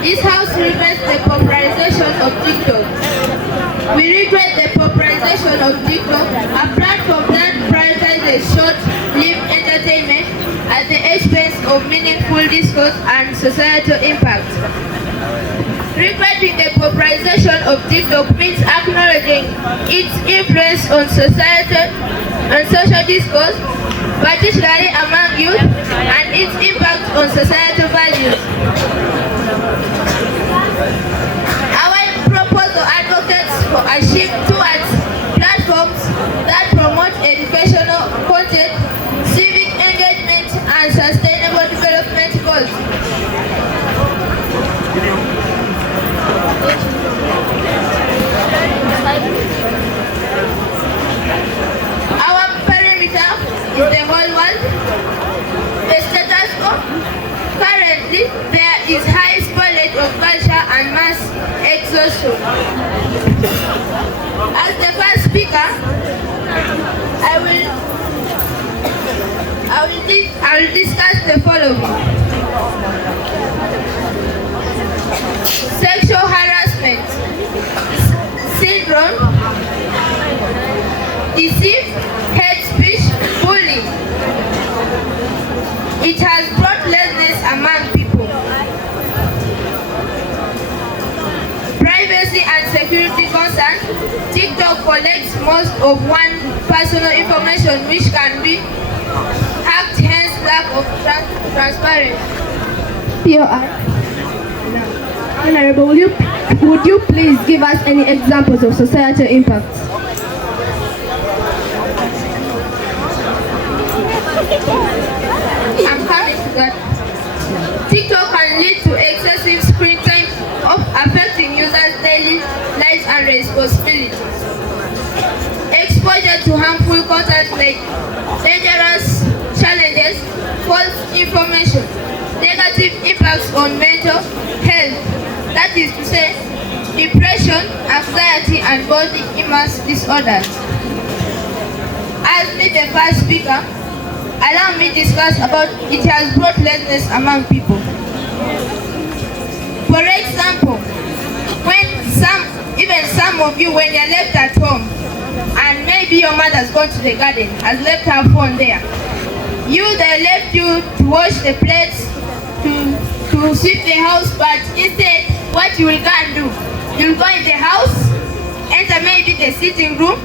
This house regrets the popularization of TikTok. We regret the popularization of TikTok, a platform that prioritizes short-lived entertainment at the expense of meaningful discourse and societal impact. Regretting the popularization of TikTok means acknowledging its influence on society and social discourse, particularly among youth, and its impact on societal values. Our proposal advocates for a shift towards platforms that promote educational content, civic engagement, and sustainable development goals. Our perimeter is the whole world. The status quo. Currently, there is high spoilage of culture and mass exhaustion. As the first speaker, I will discuss the following: sexual harassment syndrome, deceit, hate speech, bullying. It has brought laziness among people. Privacy and security concerns. TikTok collects most of one's personal information which can be hacked, hence lack of transparency. POI. Honorable, would you please give us any examples of societal impacts? I'm coming to that. TikTok can lead to excessive screen time, of affecting users' daily lives and responsibilities. Exposure to harmful content like dangerous challenges, false information, negative impacts on mental health, that is to say, depression, anxiety, and body image disorders. As me the first speaker, allow me to discuss about it has brought laziness among people. For example, even some of you, when you're left at home, and maybe your mother's gone to the garden, has left her phone there. They left you to wash the plates, to sweep the house, but instead, what you will go and do? You'll go in the house, enter maybe the sitting room,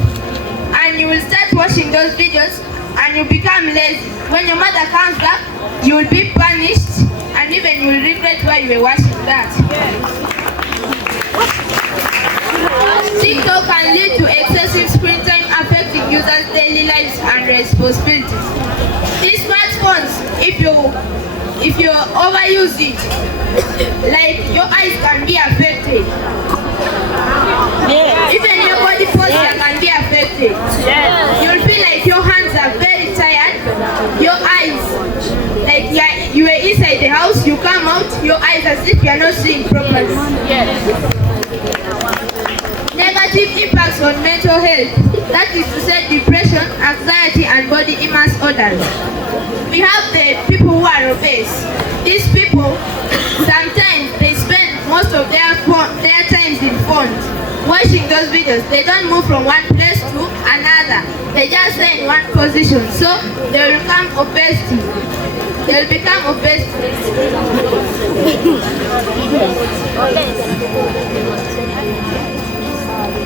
and you will start watching those videos, and you become lazy. When your mother comes back, you will be punished, and even you will regret why you were watching that. TikTok can lead to excessive screen time, affecting users' daily lives and responsibilities. These smartphones, if you overuse it, like your eyes can be affected. Even your body posture can be affected. You'll feel like your hands are very tired. Your eyes, like you were inside the house, you come out, your eyes as if you are not seeing properly. Negative impacts on mental health, that is to say depression, anxiety, and body image disorders. We have the people who are obese. These people, sometimes they spend most of their times in phones, watching those videos. They don't move from one place to another. They just stay in one position. So they will become obesity. They will become obesity.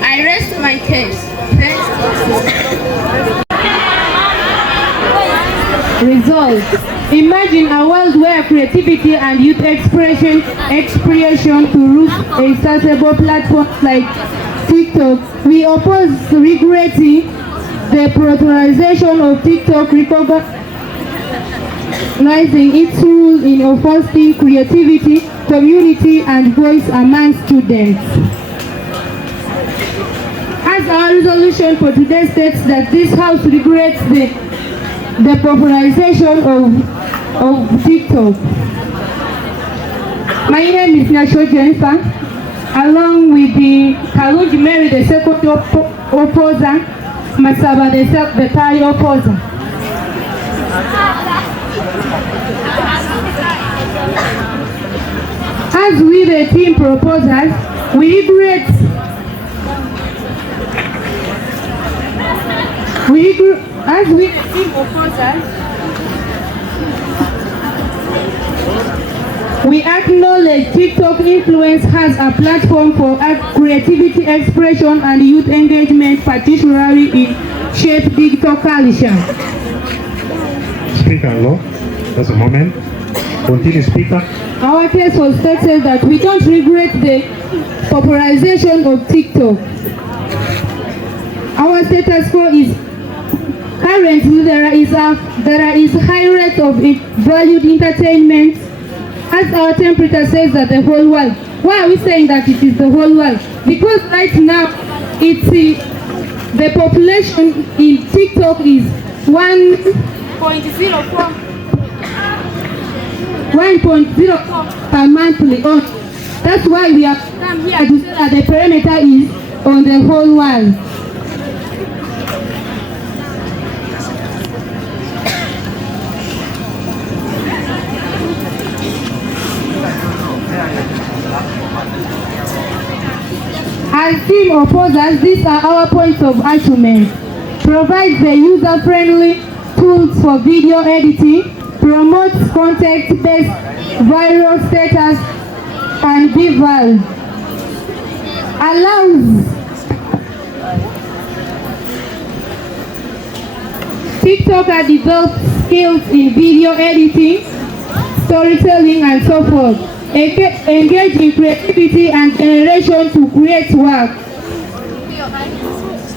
I rest my case. Thanks. Result. Imagine a world where creativity and youth expression to use accessible platforms like TikTok. We oppose regretting the prioritization of TikTok, recognizing its role in fostering creativity, community, and voice among students. As our resolution for today states that this House regrets the popularization of TikTok. My name is Nasho Jennifer, along with the Kaluji Mary, the second opposer, Masaba, the third opposer. As we, the team proposers, we regret as we, the team proposers, we acknowledge TikTok influence has a platform for creativity expression and youth engagement, particularly in shape digital culture. Speaker Law, just a moment. Continue, Speaker. Our case was stated that we don't regret the popularization of TikTok. Our status quo is currently there is high rate of valued entertainment, as our temperature says that the whole world. Why are we saying that it is the whole world? Because right now it's the population in TikTok is 1.04 per monthly on. That's why we have come here to say that the perimeter is on the whole world. As team opposers, these are our points of argument. Provide the user-friendly tools for video editing, promotes context-based viral status and visual, allows TikToker develop skills in video editing, storytelling and so forth. Engage in creativity and generation to create work.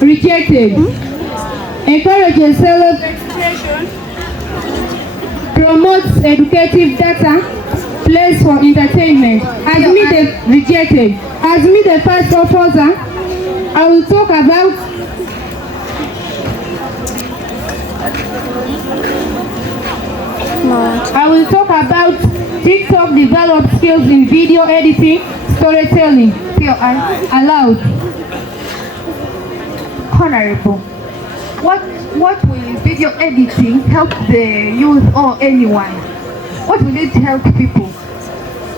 Rejected. Encourages self-expression. Promotes educative data. Place for entertainment. As me the rejected. As me the first opposer, I will talk about TikTok developed skills in video editing, storytelling. Allowed. Honorable, what will video editing help the youth or anyone? What will it help people?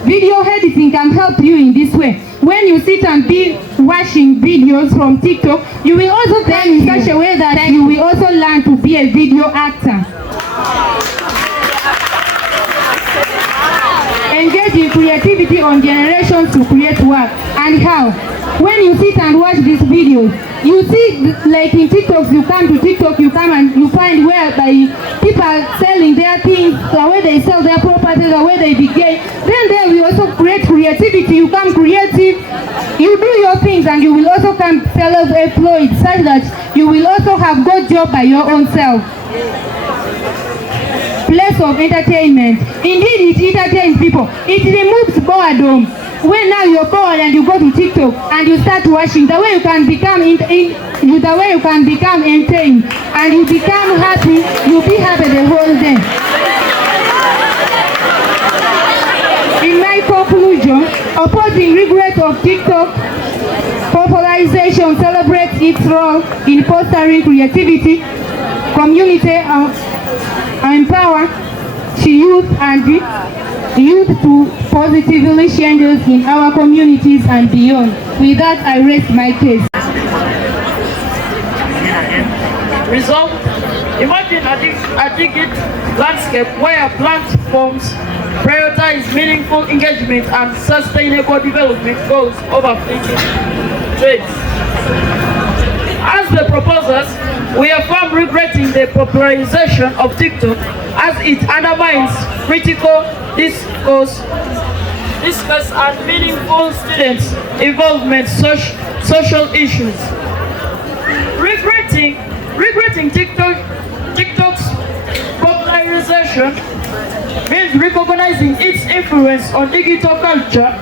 Video editing can help you in this way. When you sit and be watching videos from TikTok, you will also learn in such a way that you will also learn to be a video actor. Engage in creativity on generations to create work. And how? When you sit and watch these videos, you see, like in TikTok, you come to TikTok, you come and you find whereby people are selling their things, the way they sell their properties, the way they begin. Then there we also create creativity. You come creative, you do your things, and you will also come self-employed, such that you will also have good job by your own self. Place of entertainment. Indeed, it entertains people. It removes boredom. When now you're bored and you go to TikTok and you start watching, the way you can become entertained and you become happy, you'll be happy the whole day. In my conclusion, opposing regret of TikTok popularization celebrates its role in fostering creativity, community, empower youth and youth to positively changes in our communities and beyond. With that, I rest my case. Result: imagine a digital landscape where platforms prioritize meaningful engagement and sustainable development goals over fleeting trends. As the proposers, we are firm regretting the popularization of TikTok as it undermines critical discourse and meaningful students' involvement social issues. Regretting TikTok's popularization means recognizing its influence on digital culture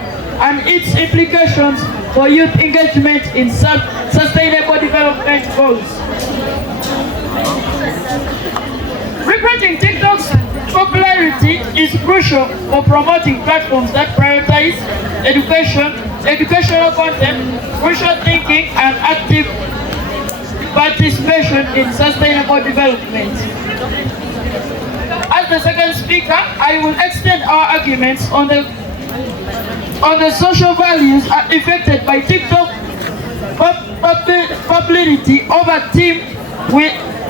and its implications for youth engagement in sustainable development goals. Regretting TikTok's popularity is crucial for promoting platforms that prioritize educational content, crucial thinking, and active participation in sustainable development. As the second speaker, I will extend our arguments on the on the social values are affected by TikTok popularity over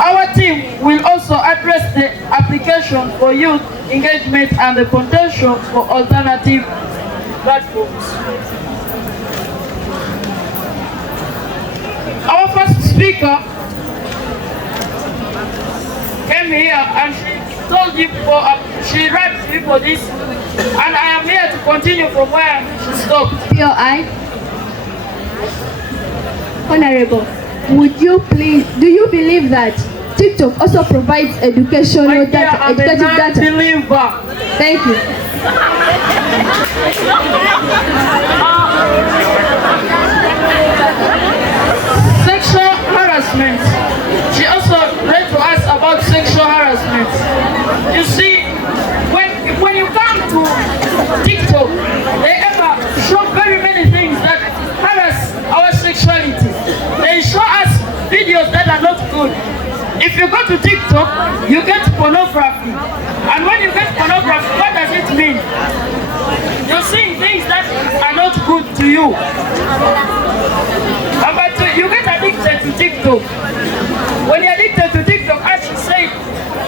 our team will also address the application for youth engagement and the potential for alternative platforms. Our first speaker came here and she told you she rapped you for this, and I am here to continue from where she stopped. POI. Honorable, do you believe that TikTok also provides educational data, educative data? Believer. Thank you. Sexual harassment. She also read to us about sexual harassment. You see, when you come to TikTok, they ever show very many things that harass our sexuality. They show us videos that are not good. If you go to TikTok, you get pornography. And when you get pornography, what does it mean? You're seeing things that are not good to you. But you get addicted to TikTok. When you're addicted to TikTok, as she said,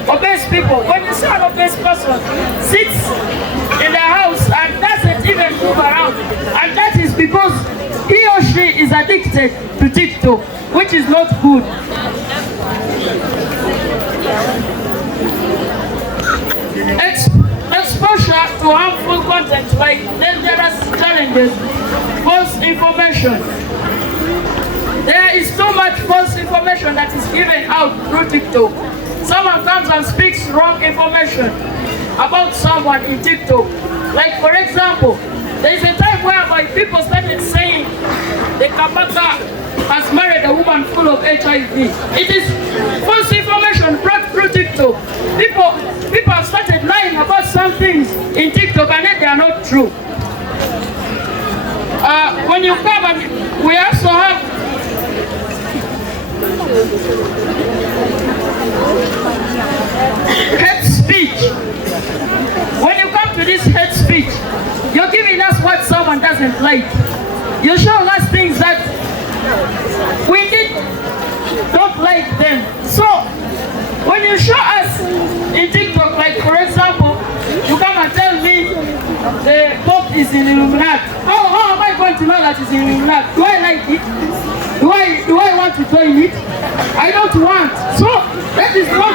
obese people, when you see an obese person sits in the house and doesn't even move around, and that is because he or she is addicted to TikTok, which is not good. Exposure to harmful content like dangerous challenges, false information. There is so much false information that is given out through TikTok. Someone comes and speaks wrong information about someone in TikTok. Like for example, there is a time whereby people started saying the Kabaka has married a woman full of HIV. It is false information brought through TikTok. People have started lying about some things in TikTok and yet they are not true. When you come, and we also have hate speech. When you come to this hate speech, you're giving us what someone doesn't like. You're showing us things that we don't like them. So when you show us in TikTok, like for example, you come and tell me the Pope is in Illuminati. How am I going to know that it's in Illuminati? Do I like it? Do I want to join it? I don't want. So that is not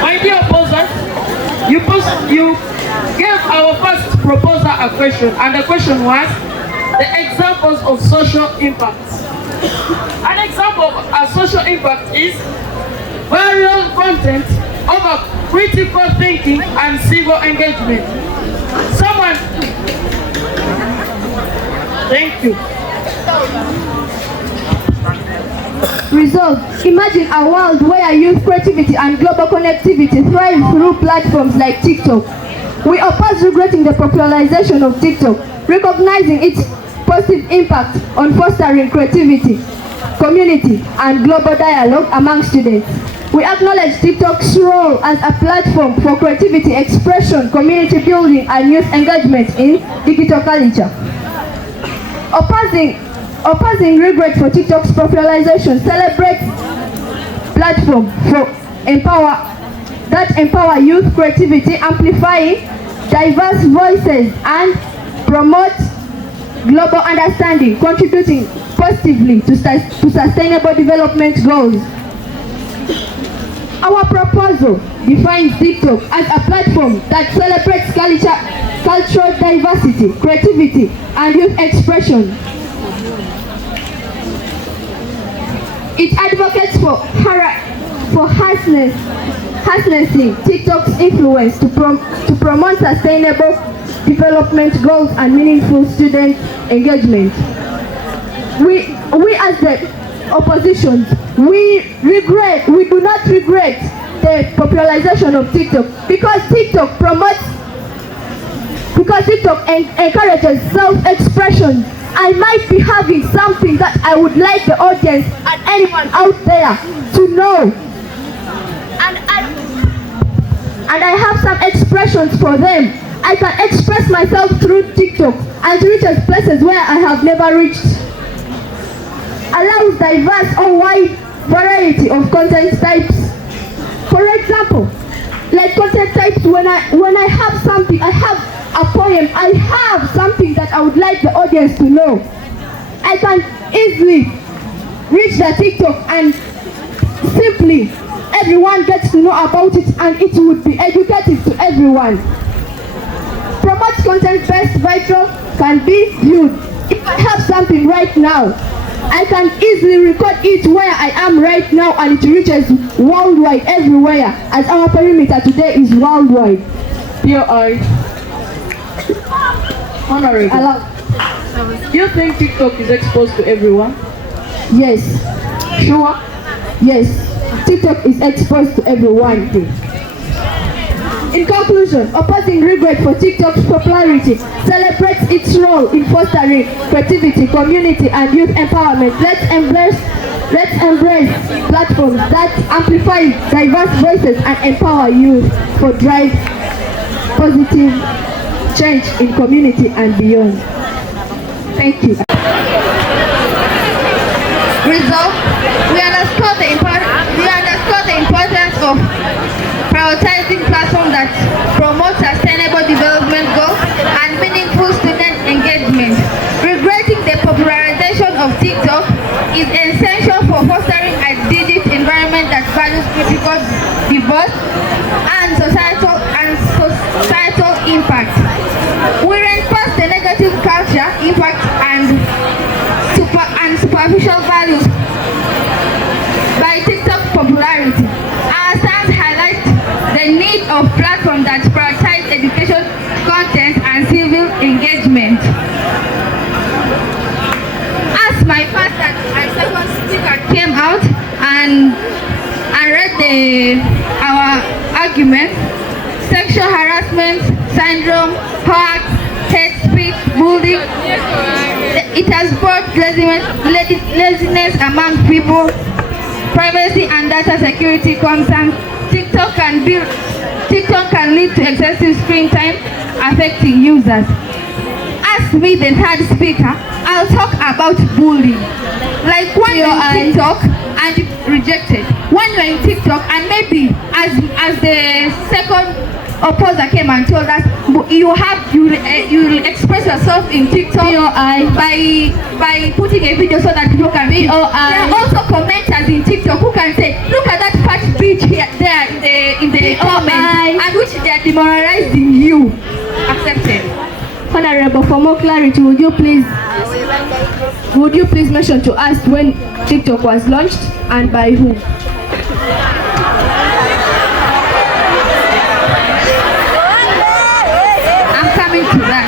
My dear opposers, you gave our first proposer a question, and the question was the examples of social impacts. An example of a social impact is viral content over critical thinking and civil engagement. Thank you. Result. Imagine a world where youth creativity and global connectivity thrive through platforms like TikTok. We oppose regretting the popularization of TikTok, recognizing its positive impact on fostering creativity, community, and global dialogue among students. We acknowledge TikTok's role as a platform for creativity, expression, community building, and youth engagement in digital culture. Opposing regret for TikTok's popularization celebrates platform that empower youth creativity, amplifying diverse voices, and promote global understanding, contributing positively to sustainable development goals. Our proposal defines TikTok as a platform that celebrates cultural diversity, creativity, and youth expression. It advocates for harnessing TikTok's influence to promote sustainable development goals and meaningful student engagement. We as the opposition, we do not regret the popularization of TikTok because TikTok encourages self-expression I might be having something that I would like the audience and anyone out there to know. And I have some expressions for them. I can express myself through TikTok and reach places where I have never reached. Allows diverse or wide variety of content types. For example, like content types, when I have something, I have a poem, I have something that I would like the audience to know, I can easily reach the TikTok and simply everyone gets to know about it, and it would be educative to everyone. Promote content-based video can be viewed. If I have something right now, I can easily record it where I am right now, and it reaches worldwide, everywhere, as our perimeter today is worldwide. POI. Honorable. Do you think TikTok is exposed to everyone? Yes. Sure? Yes. TikTok is exposed to everyone. In conclusion, opposing regret for TikTok's popularity celebrates its role in fostering creativity, community, and youth empowerment. Let's embrace platforms that amplify diverse voices and empower youth for drive positive change in community and beyond. Thank you. Result, we underscore the importance of prioritizing platforms that promote sustainable development goals and meaningful student engagement. Regretting the popularization of TikTok is essential for fostering a digital environment that values critical divorce and societal impact. We reinforce the negative culture impact and superficial values by TikTok popularity. Our stance highlights the need of platforms that prioritize education, content, and civil engagement. As my first and second speaker came out and read our argument, sexual harassment syndrome, harass, hate speech, bullying, it has brought laziness among people, privacy and data security concerns. TikTok can lead to excessive screen time, affecting users. As me, the third speaker, I'll talk about bullying. Like when you're on TikTok and rejected. When you're in TikTok and maybe as the second opposer came and told us you will express yourself in TikTok by putting a video so that people can see. There are also commenters in TikTok who can say, look at that fat bitch here there in the comments, and which they are demoralizing you. Accepted. Honorable, for more clarity, would you please mention to us when TikTok was launched and by who? I'm coming to that.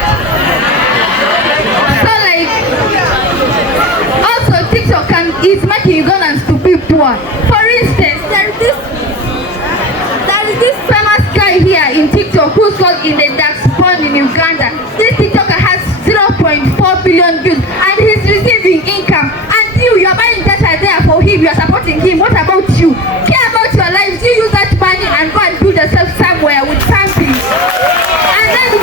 So also TikTok is making Ugandans to be poor. For instance, there is this famous guy here in TikTok who's called in the dark spawn in Uganda. This TikToker has 0.4 billion views and he's receiving income. And you are buying data there for him, you are supporting him. What about you? Care about your lives. You use that money and go and build yourself somewhere with something. And let me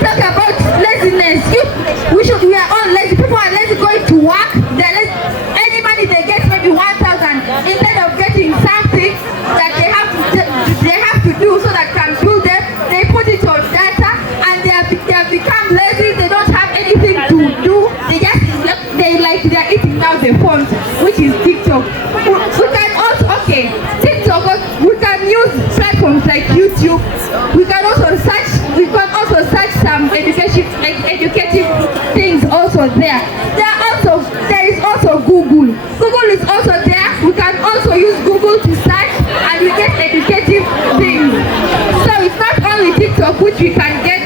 talk about laziness. We are all lazy. People are lazy going to work. Any money they get, maybe 1,000, instead of getting something that they have to do so that can build them, they put it on data and they have become lazy. They don't have anything to do. They're eating now the phone, which is TikTok. We can also TikTok. We can use platforms like YouTube. We can also search some educative things also there. There is also Google. Google is also there. We can also use Google to search and we get educative things. So it's not only TikTok which we can get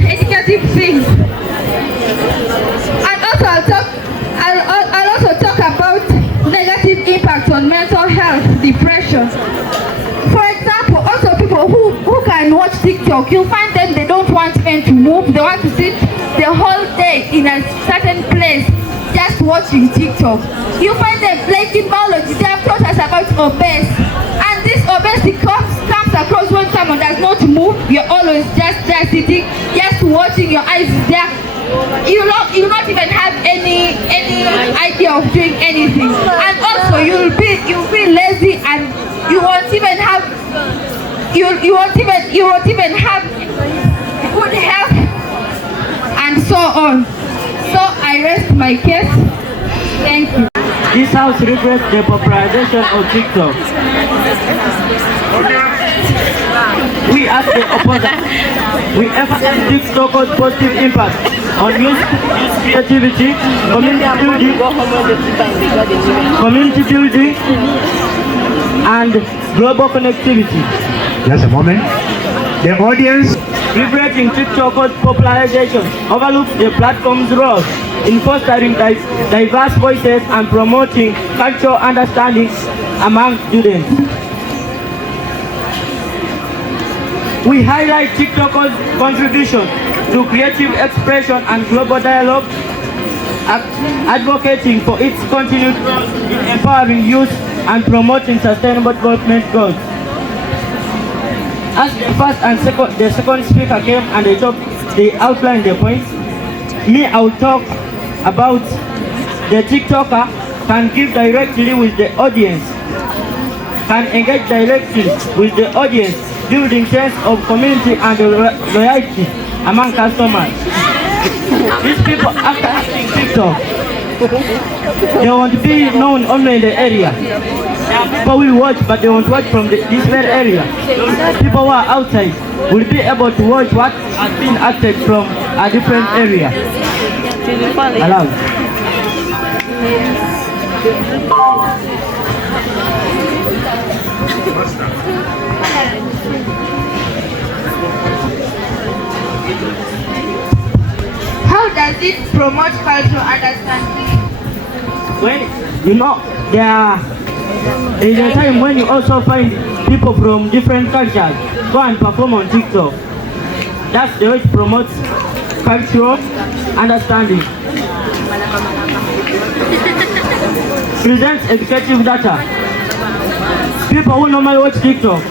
educative things. And also I'll also talk about negative impact on mental health, depression, TikTok, you'll find them, they don't want men to move. They want to sit the whole day in a certain place just watching TikTok. You find them like in biology, they have taught us about obese. And this obesity comes across when someone does not move. You're always just there sitting, just watching, your eyes is there. You not even have any idea of doing anything. And also you'll be lazy and you won't even have good health and so on. So I rest my case. Thank you. This house regrets the popularization of TikTok. We as the opponent, we emphasize TikTok's positive impact on youth creativity, community building, and global connectivity. Just a moment. The audience. Regretting TikTok's popularization overlooks the platform's role in fostering diverse voices and promoting cultural understanding among students. We highlight TikTok's contribution to creative expression and global dialogue, advocating for its continued role in empowering youth and promoting sustainable development goals. As the first and the second speaker came and they outlined their points, I will talk about the TikToker can give directly with the audience, can engage directly with the audience, building sense of community and loyalty among customers. These people, after having TikTok, they won't be known only in the area. People will watch, but they won't watch from this very area. People who are outside will be able to watch what has been acted from a different area. Allowed. How does it promote cultural understanding? When there is a time when you also find people from different cultures go and perform on TikTok. That's the way it promotes cultural understanding. Presents educative data. People who normally watch TikTok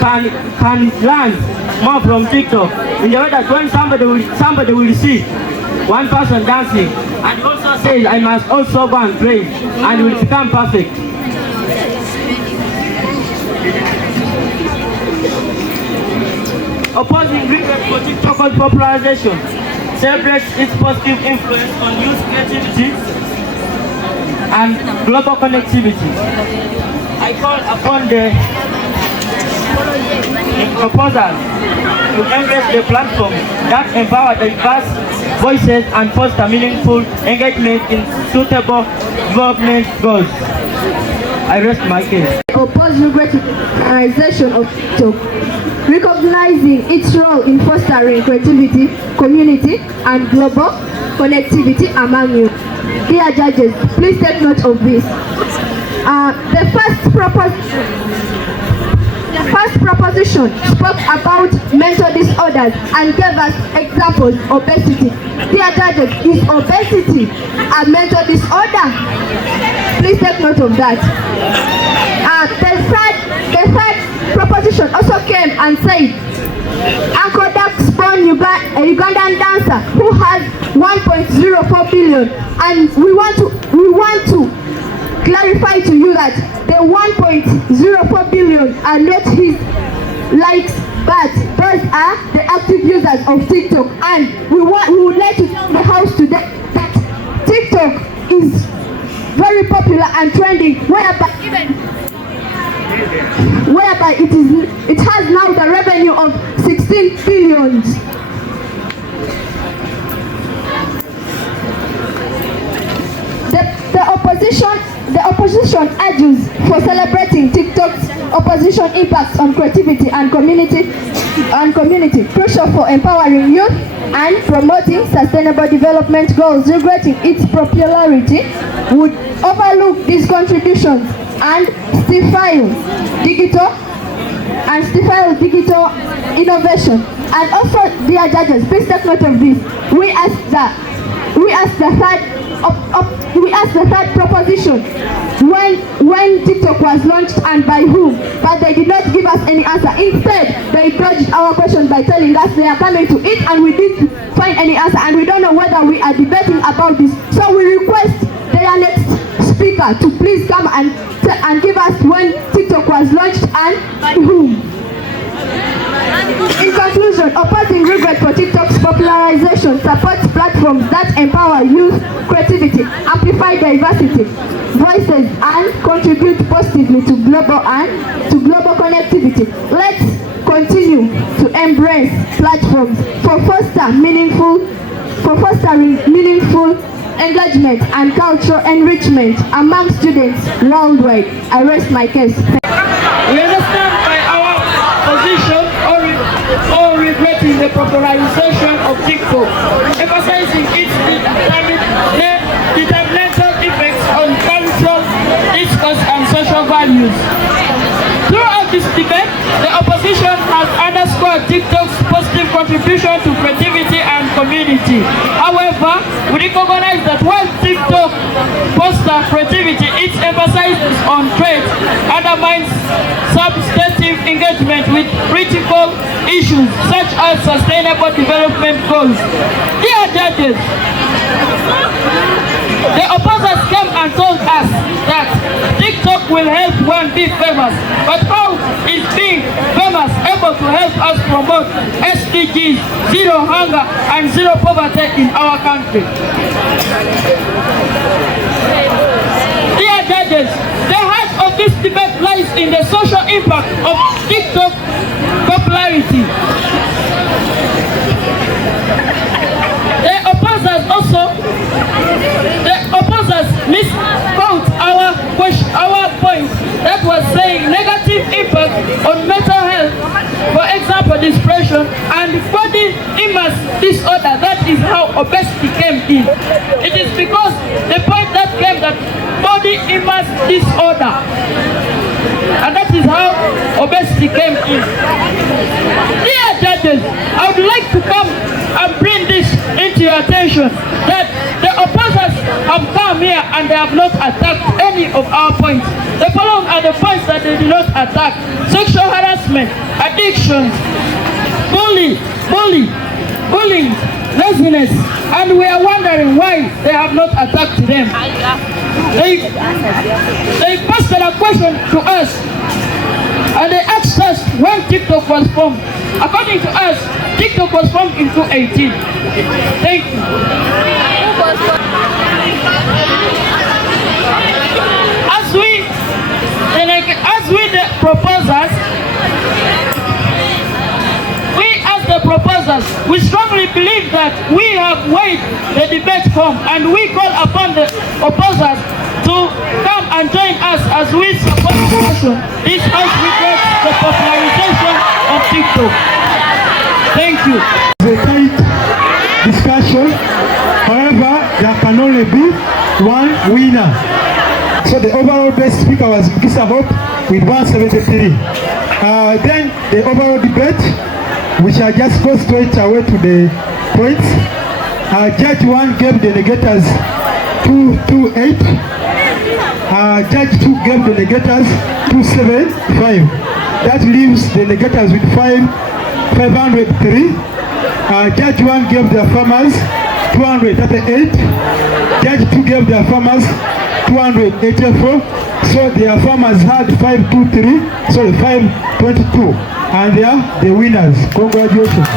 can learn more from TikTok in the way that when somebody will see one person dancing and also says, I must also go and pray, and will become perfect. Opposing regret for TikTok's popularization celebrates its positive influence on youth creativity and global connectivity. I call upon the proposals to embrace the platform that empower diverse voices and foster meaningful engagement in suitable development goals. I rest my case. Oppose regularization of TikTok, recognizing its role in fostering creativity, community, and global connectivity among you. Dear judges, please take note of this. The first proposition spoke about mental disorders and gave us examples of obesity. Dear judges, is obesity a mental disorder? Please take note of that. The third proposition also came and said, Uncle Duck's born a Ugandan dancer who has 1.04 billion, and we want to clarify to you that the 1.04 billion are not his likes, but those are the active users of TikTok. And we would like to tell the house today that TikTok is very popular and trending, whereby it has now the revenue of 16 billion. The opposition argues for celebrating TikTok's opposition impacts on creativity and community, crucial for empowering youth and promoting sustainable development goals. Regretting its popularity would overlook these contributions and stifle digital innovation. And also, dear judges, please take note of this. We asked the third proposition when TikTok was launched and by whom, but they did not give us any answer. Instead, they dodged our question by telling us they are coming to it, and we didn't find any answer, and we don't know whether we are debating about this. So we request their next speaker to please come and give us when TikTok was launched and by whom. In conclusion, opposing regret for TikTok's popularization supports platforms that empower youth creativity, amplify diversity, voices, and contribute positively to global connectivity. Let's continue to embrace platforms for fostering meaningful engagement and cultural enrichment among students worldwide. I rest my case. We understand by our position or regretting the popularization of TikTok, emphasizing its detrimental effects on cultural discourse and social values. Throughout this debate, the opposition has underscored TikTok's positive contribution to creativity and community. However, we recognize that while TikTok fosters creativity, its emphasis on trade undermines substantive engagement with critical issues such as sustainable development goals. Dear judges, the opposers came and told us that TikTok will help one be famous, but how is being famous able to help us promote SDGs, zero hunger and zero poverty in our country? Dear judges, the heart of this debate lies in the social impact of TikTok popularity. The opposers misquote our point that was saying negative impact on mental health, for example, depression and body image disorder. That is how obesity came in. It is because the point that came that body image disorder, and that is how obesity came in. Dear judges, I would like to come and bring this into your attention that the opposers have come here and they have not attacked any of our points. The following are the points that they did not attack: sexual harassment, addiction, bullying, laziness, and we are wondering why they have not attacked them. They posted a question to us and they asked us when TikTok was formed. According to us, TikTok was formed in 2018. Thank you. As the proposers, we strongly believe that we have weighed the debate home, and we call upon the opposers to come and join us as we support the motion. This house regrets the popularization of TikTok. Thank you. It's a tight discussion. However, there can only be one winner. So the overall best speaker was Mr. Hope with 173. Then the overall debate, we shall just go straight away to the points. Judge 1 gave the negators 228. Judge 2 gave the negators 275. That leaves the negators with 503. Judge 1 gave the affirmers 238. Judge 2 gave the affirmers 284. So the affirmers had 522, and they are the winners. Congratulations.